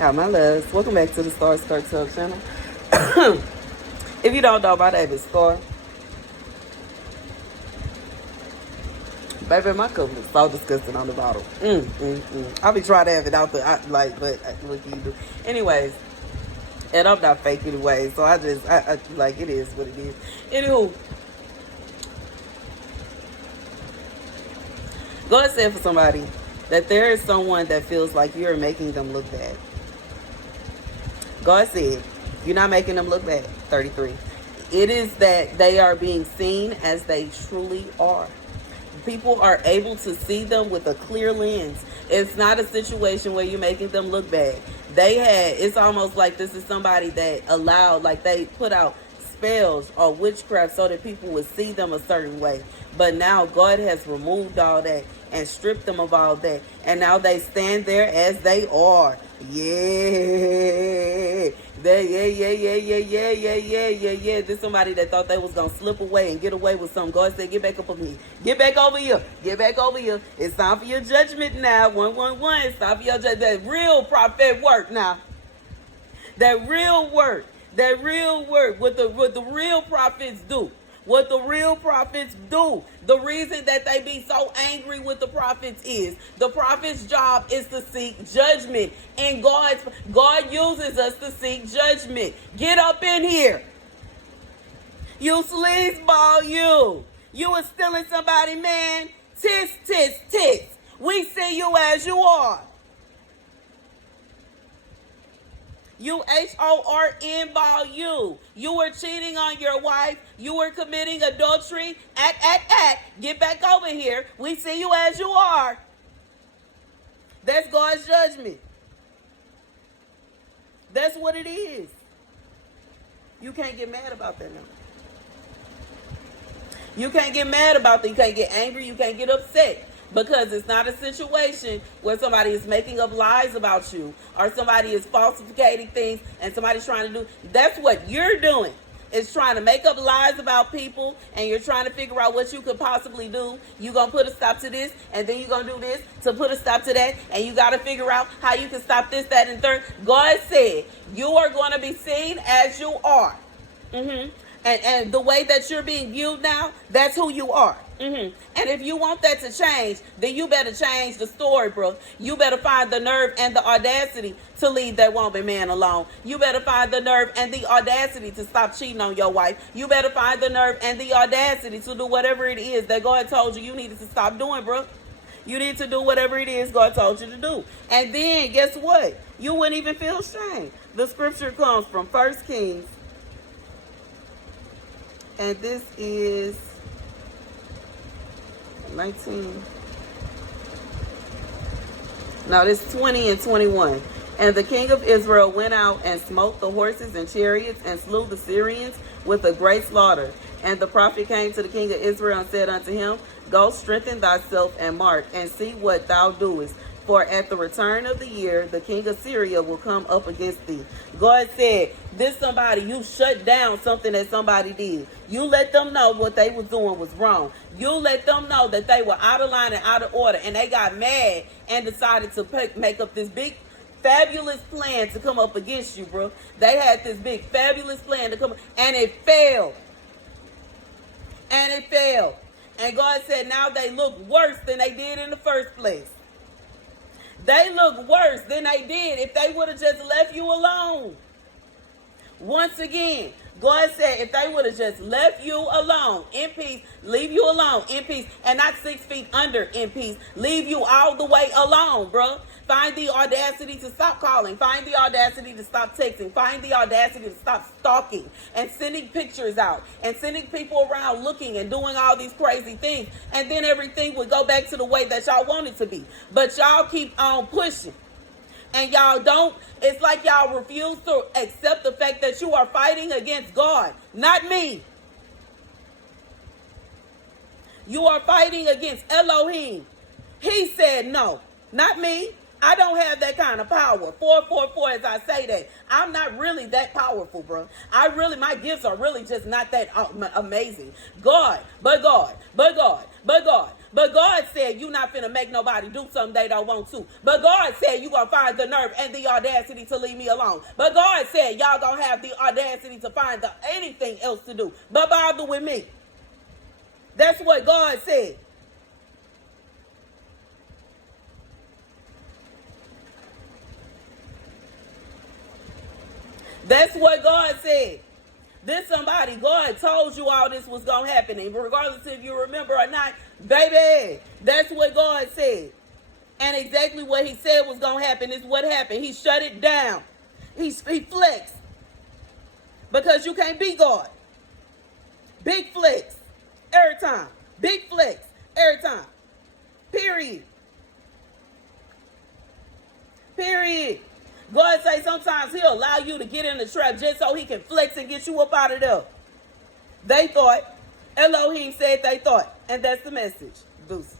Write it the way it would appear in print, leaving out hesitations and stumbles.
Hi, my loves. Welcome back to the Star Tub channel. If you don't know, my name is Star. Baby, my cup is so disgusting on the bottle. I'll be trying to have it out but what can you do? Anyways, and I'm not fake anyway, so I like, it is what it is. Anywho, God said for somebody that there is someone that feels like you're making them look bad. God said, you're not making them look bad. 33. It is that they are being seen as they truly are. People are able to see them with a clear lens. It's not a situation where you're making them look bad. It's almost like this is somebody that allowed, like they put out spells or witchcraft so that people would see them a certain way. But now God has removed all that and stripped them of all that. And now they stand there as they are. Yeah. Yeah. There's somebody that thought they was going to slip away and get away with something. God said, get back up on me. Get back over here. Get back over here. It's time for your judgment now. 111. It's time for your judgment. That real prophet work now. That real work. That real work. What the real prophets do. What the real prophets do. The reason that they be so angry with the prophets is the prophet's job is to seek judgment. And God uses us to seek judgment. Get up in here. You sleazeball, you. You was stealing somebody, man. Tis. We see you as you are. You HORN ball you. You were cheating on your wife. You were committing adultery. Get back over here. We see you as you are. That's God's judgment. That's what it is. You can't get mad about that now. You can't get mad about that. You can't get angry. You can't get upset. Because it's not a situation where somebody is making up lies about you or somebody is falsificating things and somebody's trying to do. That's what you're doing. It's trying to make up lies about people and you're trying to figure out what you could possibly do. You're going to put a stop to this and then you're going to do this to put a stop to that. And you got to figure out how you can stop this, that, and third. God said you are going to be seen as you are. And the way that you're being viewed now, that's who you are. And if you want that to change, then you better change the story, bro. You better find the nerve and the audacity to leave that woman man alone. You better find the nerve and the audacity to stop cheating on your wife. You better find the nerve and the audacity to do whatever it is that God told you needed to stop doing, bro. You need to do whatever it is God told you to do. And then, guess what? You wouldn't even feel shame. The scripture comes from 1 Kings. And this is 19. Now this 20 and 21. And the king of Israel went out and smote the horses and chariots and slew the Syrians with a great slaughter. And the prophet came to the king of Israel and said unto him, Go strengthen thyself and march and see what thou doest. For at the return of the year, the king of Syria will come up against thee. God said, you shut down something that somebody did. You let them know what they was doing was wrong. You let them know that they were out of line and out of order. And they got mad and decided to make up this big, fabulous plan to come up against you, bro. They had this big, fabulous plan to come, and it failed. And God said, now they look worse than they did in the first place. They look worse than they did if they would have just left you alone. Once again, God said if they would have just left you alone in peace, leave you alone in peace, and not 6 feet under in peace, leave you all the way alone, bro. Find the audacity to stop calling. Find the audacity to stop texting. Find the audacity to stop stalking and sending pictures out and sending people around looking and doing all these crazy things. And then everything would go back to the way that y'all want it to be. But y'all keep on pushing. And y'all don't, it's like y'all refuse to accept the fact that you are fighting against God, not me. You are fighting against Elohim. He said no, not me. I don't have that kind of power. 444 as I say that. I'm not really that powerful, bro. My gifts are really just not that amazing. God, but God, but God, but God, But God said you not finna make nobody do something they don't want to. But God said you gonna find the nerve and the audacity to leave me alone. But God said y'all gonna have the audacity to find anything else to do but bother with me. That's what God said. That's what God said. This somebody, God told you all this was going to happen. And regardless if you remember or not, baby, that's what God said. And exactly what he said was going to happen is what happened. He shut it down. He flexed. Because you can't be God. Big flex. Every time. Big flex. Every time. Period. Period. God say sometimes he'll allow you to get in the trap just so he can flex and get you up out of there. They thought. Elohim said they thought. And that's the message. Deuce.